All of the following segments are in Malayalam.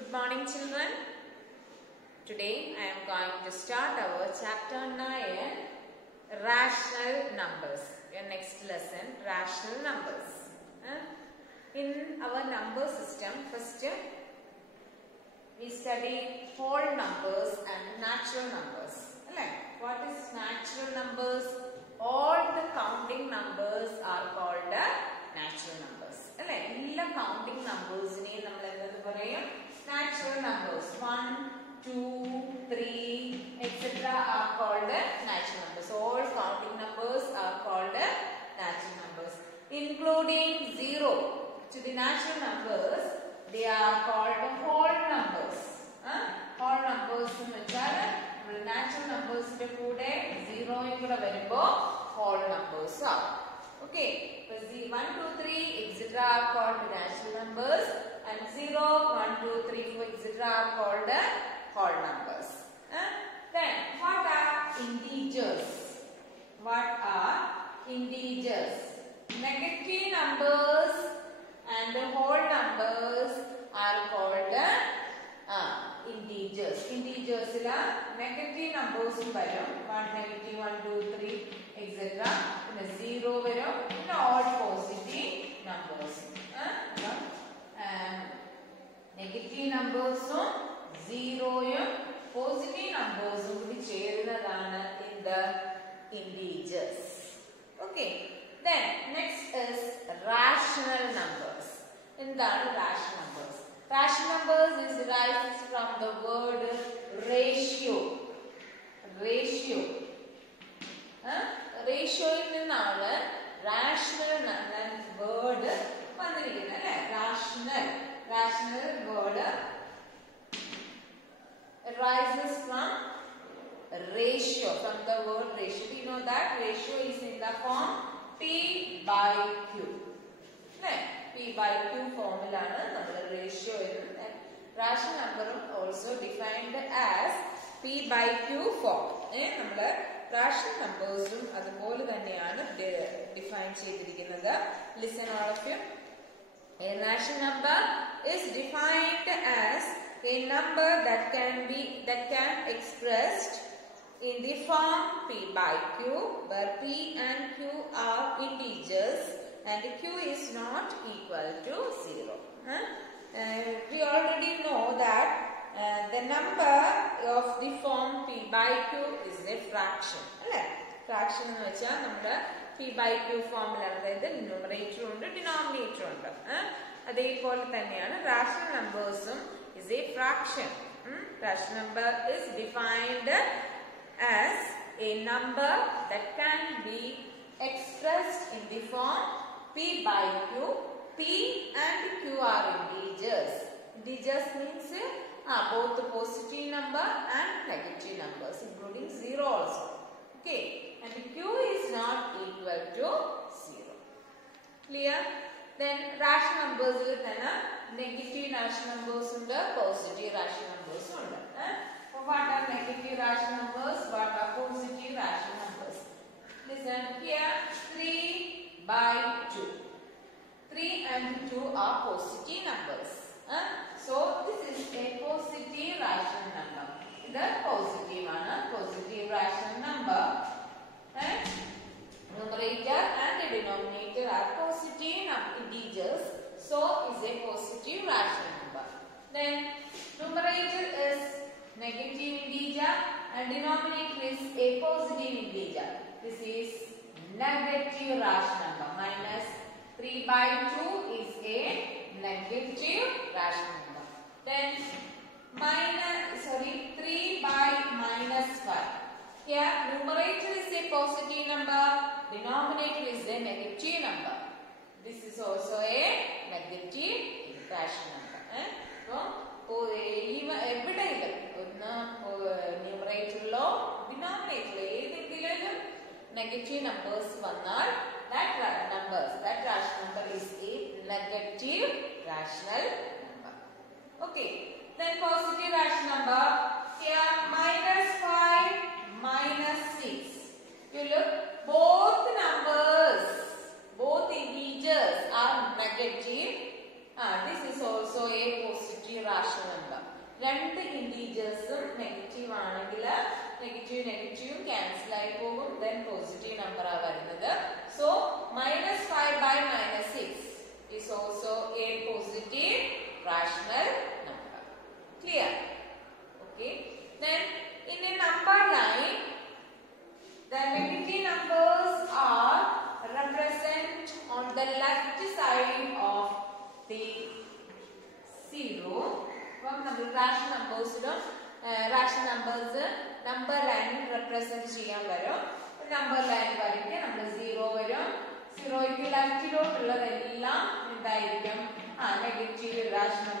Good morning, children. Today I am going to start our chapter 9, rational numbers. Your next lesson, rational numbers. In our number system, first we study whole numbers and natural numbers. What is natural numbers? All the counting numbers are called natural numbers. All counting numbers natural numbers 1, 2, 3, etc. are called natural numbers. All counting numbers are called natural numbers, including 0 to the natural numbers. They are called whole numbers. Whole numbers natural numbers 0 whole numbers are. Okay, 1, 2, 3, etc. are called natural numbers, and 0, 1, 2, 3, 4, etc. are called whole numbers. Then, what are integers? What are integers? Negative numbers and whole numbers are called integers. Integers negative numbers 1 negative, 1, 2, 3, etc. 0 and all positive numbers. Negative numbers 0 positive numbers in the integers. Okay. Then next is rational numbers. In the rational numbers. Rational numbers is derived from the word ratio. Ratio. Ratio in rational word. Rational word arises from ratio, from the word ratio. We know that ratio is in the form P by Q. P by Q formula ratio. Rational number also defined as P by Q form. Rational numbers defined. Listen all of you. A rational number is defined as a number that can expressed in the form P by Q, where P and Q are integers and Q is not equal to 0. We already know that the number of the form P by Q is a fraction. Fraction is P by Q formula, numerator and denominator. Rational numbers is a fraction. Rational number is defined as a number that can be expressed in the form P by Q. P and Q are integers. Integers means both the positive number and negative numbers, including 0 also. Okay. And Q is not equal to 0. Clear? Then rational numbers negative rational numbers and positive rational numbers. What are negative rational numbers? What are positive rational numbers? Listen here, 3 by 2. 3 and 2 are positive numbers. So this is a positive rational number. The positive rational number. Numerator and the denominator are positive integers. So is a positive rational number. Then numerator is negative integer and denominator is a positive integer. This is negative rational number. Minus 3 by 2 is a negative rational number. Then 3 by minus 5. Here numerator is a positive number, denominator is a negative number. This is also a negative rational number. Even numerator denominator negative numbers that rational number is a negative rational number. Okay. Then positive rational number. Here minus 5, minus 6. You look, both numbers, both integers are negative. This is also a positive negative rational number. രണ്ട് ഇന്റീജേഴ്സും നെഗറ്റീവ് ആണെങ്കിൽ നെഗറ്റീവ് നെഗറ്റീവും ക്യാൻസൽ ആയി പോകും. ദെൻ പോസിറ്റീവ് നമ്പർ ആ വരുന്നത്. So -5/-6 is also a positive rational number. Clear? Okay. Then in a number line, the negative numbers are represent on the left side of the zero. From number rational numbers, number line represent ചെയ്യാൻ വരും. number line വരയ്ക്ക് നമ്മൾ 0 വരും. 0ക്ക് ലെഫ്റ്റിലോട്ടുള്ളതെല്ലാം എന്തായിരിക്കും? നെഗറ്റീവ് റാഷണൽ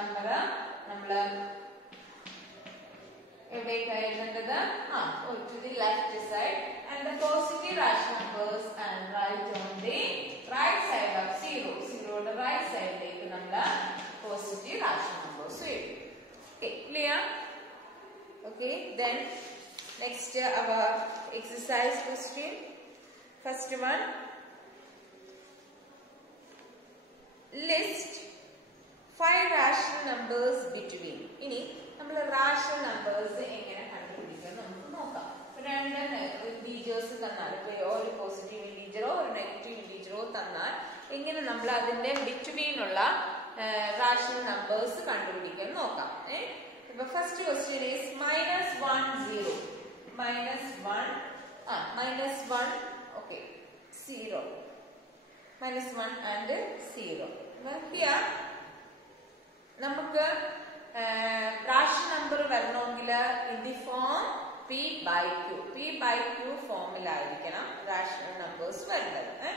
നമ്പർ നമ്മൾ എവിടേക്ക് എഴുതേണ്ടത്? to the left side, and the positive rational numbers and right on the right side of 0. 0യുടെ right സൈഡിലേക്ക് നമ്മൾ positive rational numbers എഴുതും. Okay, clear? Okay, then next our exercise question. First one, list 5 rational numbers between. ഇനി നമ്മൾ റാഷണൽ നമ്പേഴ്സ് എങ്ങനെ കണ്ടുപിടിക്കുക നമുക്ക് നോക്കാം. രണ്ട് ഇന്റീജേഴ്സ് തന്നാൽ, ഒരു പോസിറ്റീവ് ഇന്റീജറോ ഒരു നെഗറ്റീവ് ഇന്റീജറോ തന്നാൽ എങ്ങനെ നമ്മൾ അതിന്റെ ബിറ്റ്വീൻ ഉള്ള റാഷണൽ നമ്പേഴ്സ് കണ്ടുപിടിക്കാൻ നോക്കാം. ഇപ്പൊ first question is -1 -1 okay 0 -1 and 0. Here നമുക്ക് റാഷണൽ നമ്പർ വരണമെങ്കിൽ ഇൻ ദി ഫോം p/q ഫോമിലായിരിക്കണം റാഷണൽ നമ്പേഴ്സ് വരുന്നത്.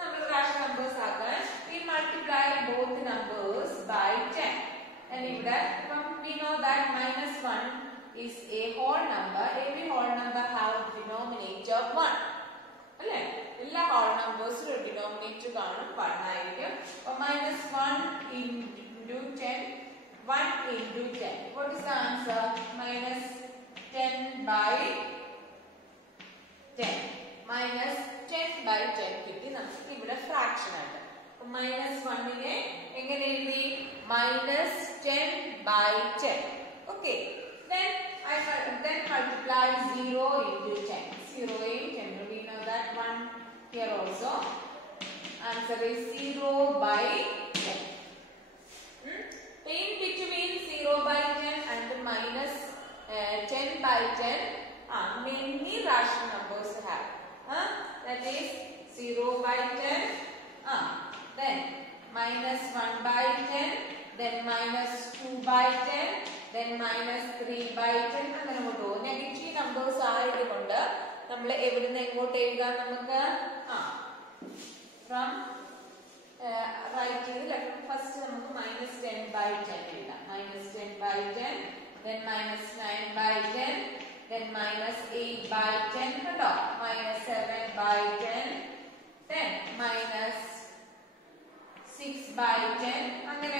നമ്മൾ റാഷണൽ നമ്പേഴ്സ് ആക്കാൻ we multiply both numbers by 10. and ഇവിടെ we know that -1 is a whole number. Every whole number have denominator 1. അല്ലേ? എല്ലാ whole numbers ഡിനോമിനേറ്റർ കാണും 1 ആയിരിക്കും. അപ്പോൾ -1 into 10, 1 into 10. What is the answer? -10/10. -10/10 കിട്ടി നമുക്ക് ഇവിടെ ഫ്രാക്ഷൻ ആയിട്ട്. -1നെ എങ്ങനെ എഴുതി? -10/10. Okay. Then multiply 0 into 10. 0 and 10. We know that 1 here also. Answer is 0/10. In between 0/10 and -10/10, many rational numbers have. That is 0/10, then -1/10, then -2/10, then -3/10. അങ്ങനെ കൊണ്ടുപോകും. നെഗറ്റീവ് നമ്പേഴ്സ് ആയതുകൊണ്ട് നമ്മൾ എവിടുന്ന് എങ്ങോട്ട് എഴുതാം? നമുക്ക് ഫ്രം റൈറ്റ് ചെയ്ത് ലെഫ്റ്റ്. ഫസ്റ്റ് നമുക്ക് -10/10 എഴുതാം. -10/10, then -9/10, then -8/10 കേട്ടോ, -7/10, then -6/10. അങ്ങനെ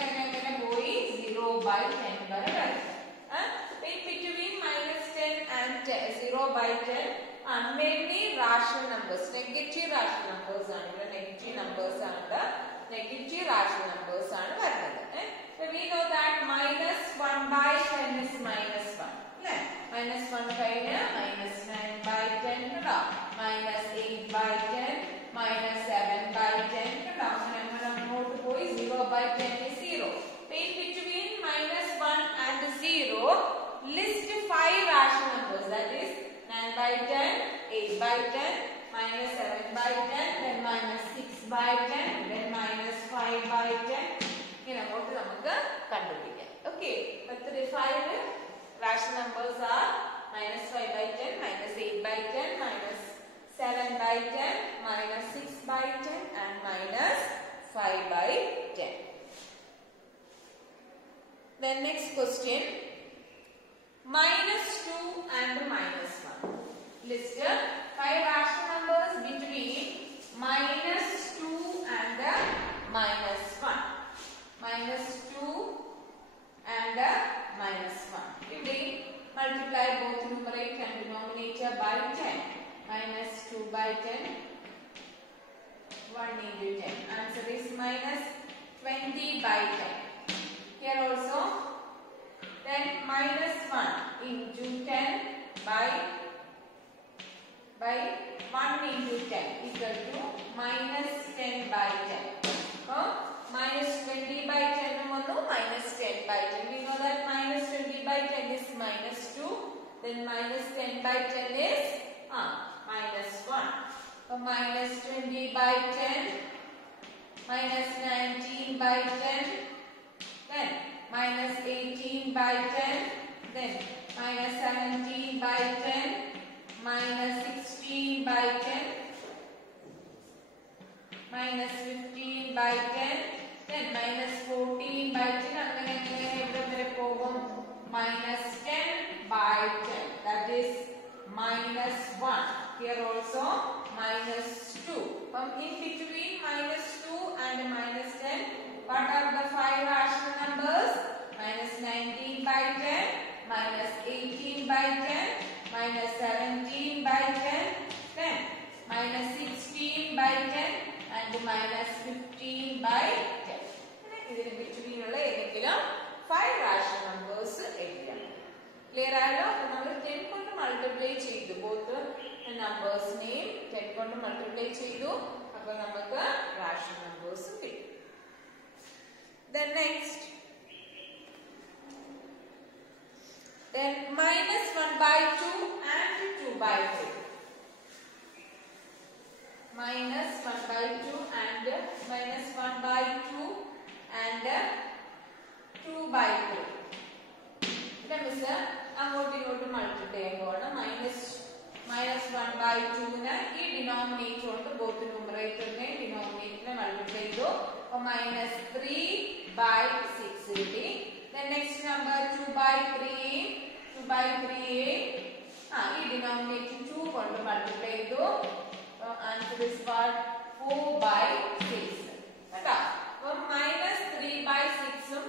പോയി 0/10 വരെ വരും. In between -10 and 0/10 many rational numbers, negative rational numbers ആണ്. ഇവിടെ നെഗറ്റീവ് നമ്പേഴ്സ് ആണ്, നെഗറ്റീവ് rational numbers ആണ് വരുന്നത്. So we know that -1/10 is -1. അല്ലേ? -1 കഴിഞ്ഞ് -9/10 കേട്ടോ, -8/10, -7/10 കേട്ടോ. അങ്ങനെ അങ്ങോട്ട് പോയി 0/10 is 0. In between -1 and 0, list 5 rational numbers. That is 9/10, 8/10, -7/10, then -6/10, then -5/10. ഇങ്ങനെ അങ്ങോട്ട് നമുക്ക് കണ്ടുപിടിക്കാം. Okay, but the 5 rational numbers are -5/10, -8/10, -7/10, -6/10, and -5/10. Then next question, -2 and -1. List 5 rational numbers between -2 and -1. -2 and -1. ഇവിടെ multiply both numerator and denominator by 10. -2/10, 1 into 10. Answer is -20/10. Here also. Then minus 1 into 10 by 1 into 10 equal to minus 10 by 10. Minus 20 by 10 minus 10 by 10. We know that minus 20 by 10 is minus 2. Then minus 10 by 10 is minus 1. So minus 20 by 10, minus 19 by 10, then minus 18 by 10, then minus 17 by 10, minus 16 by 10, minus 15 by 10, then minus 14 by 10, minus 10 by 10, that is minus 1. Here also minus 2. From in between minus 2 and minus 10, what are the 5 rational numbers? Minus 19 by 10, minus 18 by 10, minus 17 by 10, then minus 16 by 10 and minus 15 by 10. In between 5 rational numbers. Clear? We 10 കൊണ്ട് multiply ചെയ്തു. Both numbers name 10 കൊണ്ട് multiply ചെയ്തു. അപ്പോൾ നമുക്ക് rational numbers കിട്ടി. Then next. Then minus 1 by 2 and 2 by 3. Minus 1 by 2 and minus 1 by 2 and 2 by 3. Then miss അങ്ങോട്ടും ഇങ്ങോട്ടും മൾട്ടിപ്ലൈ ചെയ്യുമ്പോൾ minus 1 by 2 നെ ഈ ഡിനോമിനേറ്റർ കൊണ്ട് both ന്യൂമറേറ്ററിനെ ഡിനോമിനേറ്ററിനെ മൾട്ടിപ്ലൈ ചെയ്തു. അപ്പോൾ minus 3 by 6 കിട്ടി. Then next number 2 by 3 ഈ ഡിനോമിനേറ്റർ 2 കൊണ്ട് മൾട്ടിപ്ലൈ ചെയ്തു. Answer is what? 4 by 6. കേട്ടോ? അപ്പോൾ minus 3 by 6 ഉം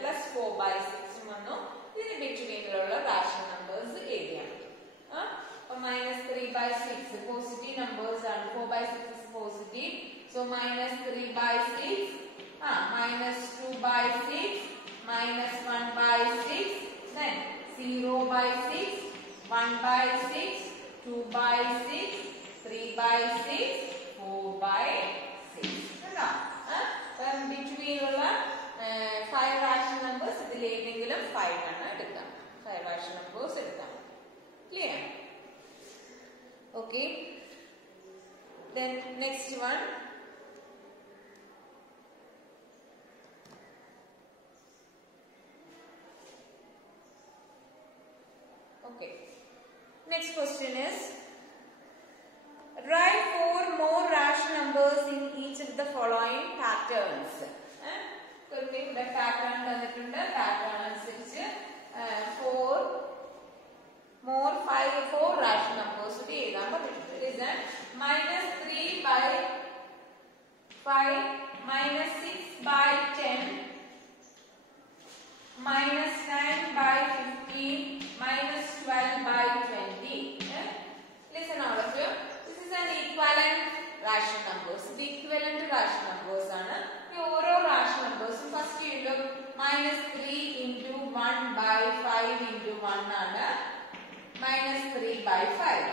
plus 4 by 6 ഉം വന്നു. ഇതിന് ബിറ്റ്വീനിലുള്ള rational numbers എഴുതിയാണ്. minus 3 by 6 positive numbers and 4 by 6 is positive. So minus 3 by 6, minus 2 by 6, minus 1 by 6, then 0 by 6, 1 by 6, 2 by 6, 3 by 6, 4 by 6. Between 5 rational numbers, ഇതിൽ ഏതെങ്കിലും 5 ആണ് എടുക്കാം. 5 rational numbers എടുക്കാം. Clear? Okay. Then next one. Okay. Next question is, write 4 more rational numbers in each of the following patterns. Okay, the pattern തന്നിട്ടുണ്ട്. Pattern അനുസരിച്ച് 4 rational numbers to be example. It is minus 3 by 5, minus 6 by 10, minus 9 by 15, minus 12 by 20. Listen all of you. This is an equivalent rational numbers. The equivalent rational numbers are all rational numbers. First you look minus 3 into 1 by 5 into 1 ആണ് minus 3 by 5.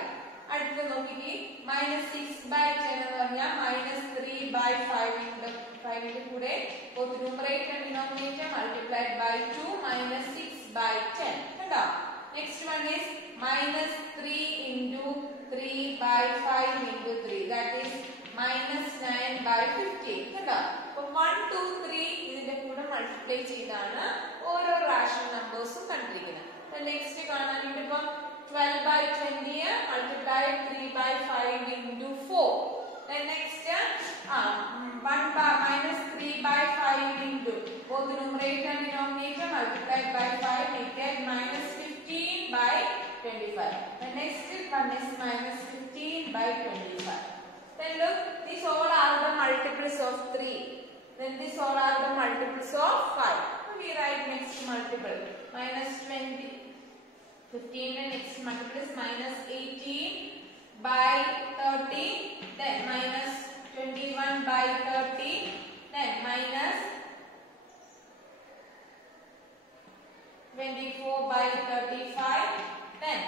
അടുത്ത നോക്കിക്കേ minus 6 by 10 എന്ന് പറഞ്ഞാൽ minus 3 by 5 into 5 ന്റെ കൂടെ both numerator and denominator multiplied by 2 minus 6 by 10. കണ്ടോ? Next one is minus 3 into 3 by 5 into 3. That is minus 9 by 15. കണ്ടോ? അപ്പോൾ 1, 2, 3 ഇതിന്റെ കൂടെ മൾട്ടിപ്ലൈ ചെയ്താണ് ഓരോ റാഷണൽ നമ്പേഴ്സും കണ്ടിരിക്കുന്നത്. നെക്സ്റ്റ് കാണാനായിട്ട് ഇപ്പം 12 by 20 multiplied 3 by 5 into 4. Then next minus 3 by 5 into both numerator and denominator multiplied by 5 we get minus 15 by 25. The next one is minus 15 by 25. Then look, these all are the multiples of 3. Then these all are the multiples of 5. So we write next multiple minus 20. 15 and next multiple is minus 18 by 30, then minus 21 by 30, then minus 24 by 35. Then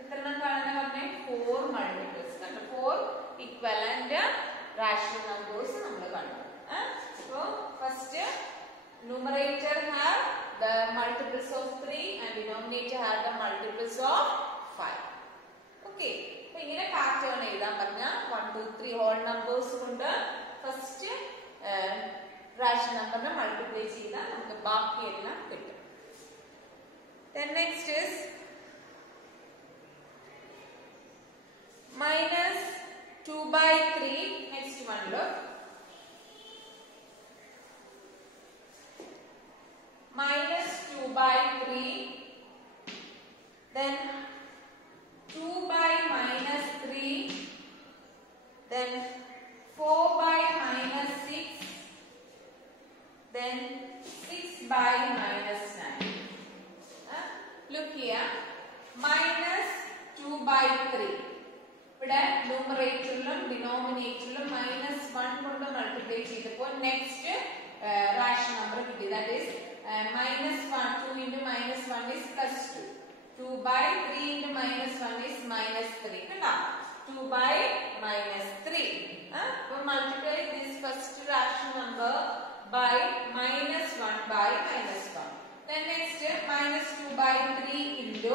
എത്രണ്ണം കാണാൻ പറഞ്ഞേ 4 multiples കണ്ടോ 4 equivalent rational numbers നമ്മൾ കണ്ടു. So first numerator have the multiples of 3 and denominator have the multiples of 5. Okay, അപ്പോൾ ഇങ്ങനെ പാറ്റേൺ എഴുതാൻ പറഞ്ഞ 1 2 3 whole numbers കൊണ്ട് ഫസ്റ്റ് റാഷണൽ നമ്പറിനെ മൾട്ടിപ്ലൈ ചെയ്താൽ നമുക്ക് ബാക്കിയെല്ലാം കിട്ടും. Then next is minus 2 by 3. Next one look. Minus 2 by 3. Then 2 by minus 3. Then 4 by minus 6. Then 6 by minus 9. Look here. Minus 2 by 3. ഇവിടെ ന്യൂമറേറ്ററിലും ഡിനോമിനേറ്ററിലും -1 കൊണ്ട് മൾട്ടിപ്ലൈ ചെയ്തപ്പോൾ നെക്സ്റ്റ് റാഷണൽ നമ്പർ കിട്ടി. That is -1 2 into -1 is +2. 2 by 3 into -1 is -3. കണ്ടോ 2 by -3. അപ്പോൾ multiply this first rational number by -1 by -1. Then next -2 by 3 into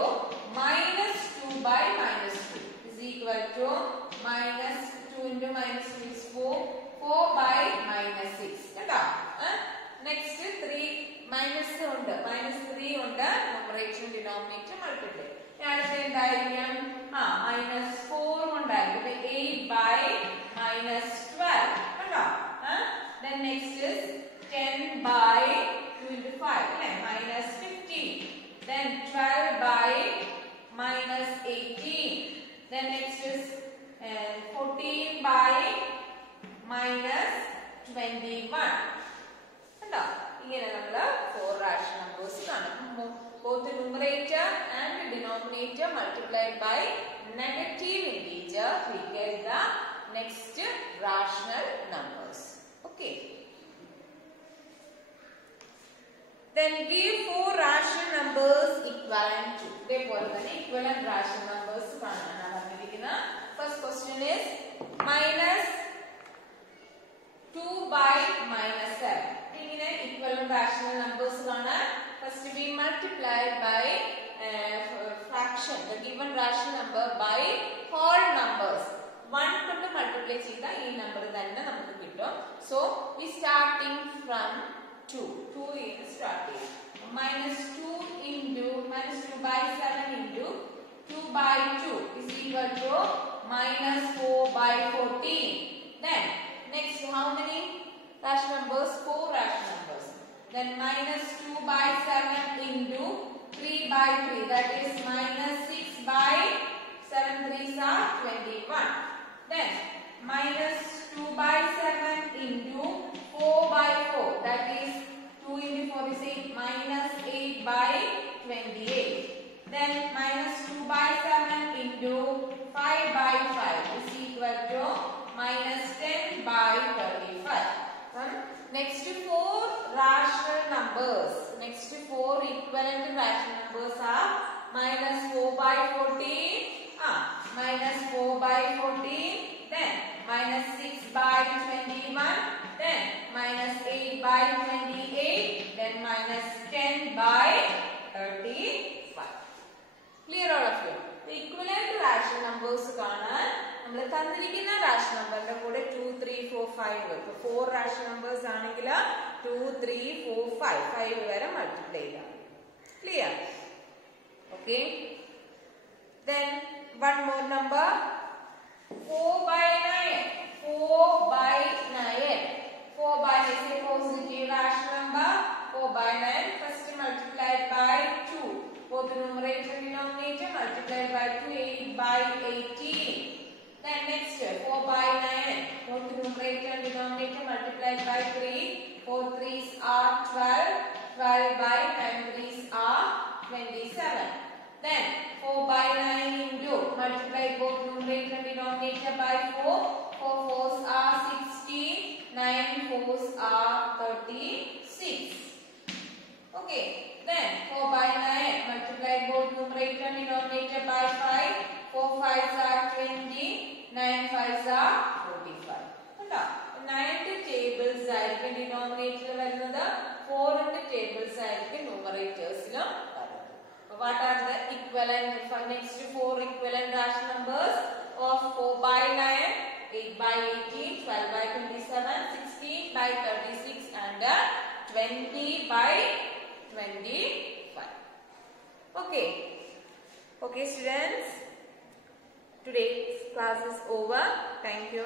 -2 by -2 is equal to -2 into -2 is 4. 4 by -6. കണ്ടോ next 3 മൈനസ് ഉണ്ട് -3 ഉണ്ട് ന്യൂമറേറ്റർ ഡിനോമിനേറ്റർ മൾട്ടിപ്ലൈ. അടുത്ത എന്തായിരിക്കും -4 ഉണ്ടായിരിക്കും 8 by -12. കണ്ടോ then next is 10 by 2 into 5 -15. Then 12 by -18. Then next is 14 by -21. കണ്ടോ ഇങ്ങനെ നമ്മൾ 4 റാഷണൽ നമ്പേഴ്സ് കാണും. both the numerator and the denominator multiplied by negative integer we get the next rational numbers. Okay, then give 4 rational numbers equivalent to. ഇതേപോലെ തന്നെ equivalent rational numbers കാണാനാണ് പറഞ്ഞിരിക്കുന്നത്. First question is -2 by -7. ഇങ്ങനെ equivalent rational numbers ആണ്. First we multiply by fraction the given rational number by whole numbers. 1 കൊണ്ട് മൾട്ടിപ്ലൈ ചെയ്താൽ ഈ നമ്പർ തന്നെ നമുക്ക് കിട്ടും. So we starting from 2 is starting -2 into -2 by 7 into 2 by 2 is equal to -4 by 14. Then next how many rational numbers? 4 rational numbers. Then -2 by 7 into 3 by 3 that is -6 by 7 3s are 21. Then -2 by 7 into 4 by 4 that is 2 into 4 is 8 -8 by 28. Then -2 by 7 into 5 by 5 is equal to -10 by 35. Next 4 rational numbers. Next 4 equivalent rational numbers are -4 by 14. -4 by 14. Then -6 by 21. Then -8 by 28. Then -10 by 35. Clear all of you? The equivalent rational numbers കാണാൻ നമ്മൾ തന്നിരിക്കുന്ന റാഷണൽ നമ്പറിന്റെ കൂടെ 2 3 4 5 ഇപ്പൊ 4 റാഷണൽ നമ്പേഴ്സ് ആണെങ്കിൽ 2 3 4 5 വരെ മൾട്ടിപ്ലൈ ചെയ്യാം. Clear? Okay. Then one more number 4 by 9. 4 by 9. 4 by is a positive rational number. 4 by 9 first multiplied by 2. Both the numerator and denominator multiplied by 2 8 by 18. Then next 4 by 9. Both the numerator and denominator multiplied by 3. 4 3s are 12. 12 by 9 3s are 27. Then 4 by 9 into multiply both numerator and denominator by 4. 4 4s are 16. 9 4s are 36. Okay. Then 4 45. കണ്ടോ? 9 ടേബിൾസ് ആയിരിക്കും ഡിനോമിനേറ്ററിൽ വരുന്നത്, 4 ടേബിൾസ് ആയിരിക്കും ന്യൂമറേറ്റേഴ്സിലും വരുന്നത്. What are the equivalent for next 4 equivalent rational numbers of 4 by 9, 8 by 18, 12 by 27, 16 by 36 and 20 by 25. Okay. Okay students, today's class is over. Thank you.